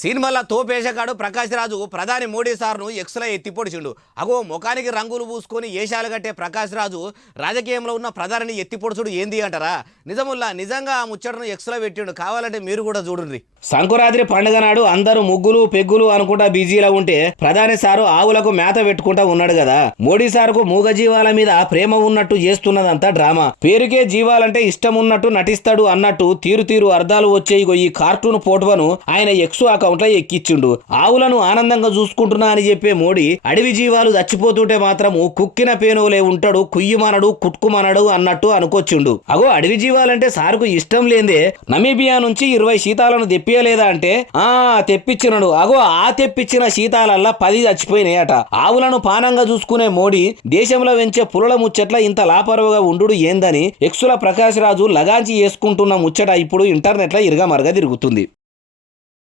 సినిమాల తోపేషగాడు ప్రకాష్ రాజు ప్రధాని మోడీ సార్ను ఎక్స్లో ఎత్తిపొడిచిండు. అగో ముఖానికి రంగులు పూసుకొని ఏషాలు కట్టే ప్రకాష్ రాజు రాజకీయంలో ఉన్న ప్రధానిని ఎత్తిపొడుచుడు ఏంది అంటారా? నిజంగా ఆ ముచ్చటను ఎక్స్లో పెట్టిండు. కావాలంటే మీరు కూడా చూడండి. సంకురాత్రి పండుగ నాడు అందరూ ముగ్గులు పెగ్గులు అనుకుంటా బిజీలా ఉంటే ప్రధాని సారు ఆవులకు మేత పెట్టుకుంటా ఉన్నాడు కదా. మోడీ సారుకు మూగ జీవాల మీద ప్రేమ ఉన్నట్టు చేస్తున్నదంతా డ్రామా. పేరుకే జీవాలంటే ఇష్టం ఉన్నట్టు నటిస్తాడు అన్నట్టు తీరు అర్థాలు వచ్చే ఈ కార్టూన్ ఫోటోను ఆయన ఎక్స్ అకౌంట్ లో ఎక్కిచ్చిండు. ఆవులను ఆనందంగా చూసుకుంటున్నా అని చెప్పే మోడీ అడవి జీవాలు చచ్చిపోతుంటే మాత్రము కుక్కిన పేనువులే ఉంటాడు, కుయ్యమనడు కుట్టుకుమనడు అన్నట్టు అనుకొచ్చిండు. అగో అడవి జీవాలంటే సారుకు ఇష్టం లేదే నమీబియా నుంచి 20 శీతాలను తెప్పియలేదా అంటే తెప్పించినడు. అగో ఆ తెప్పించిన శీతాలల్లా 10 చచ్చిపోయినాయట. ఆవులను పానంగా చూసుకునే మోడీ దేశంలో వెంచే పులుల ముచ్చట్ల ఇంత లాపరువుగా ఉండు ఏందని ఎక్సుల ప్రకాష్ రాజు లగాంచి చేసుకుంటున్న ముచ్చట ఇప్పుడు ఇంటర్నెట్ లో ఇరగమరగా తిరుగుతుంది.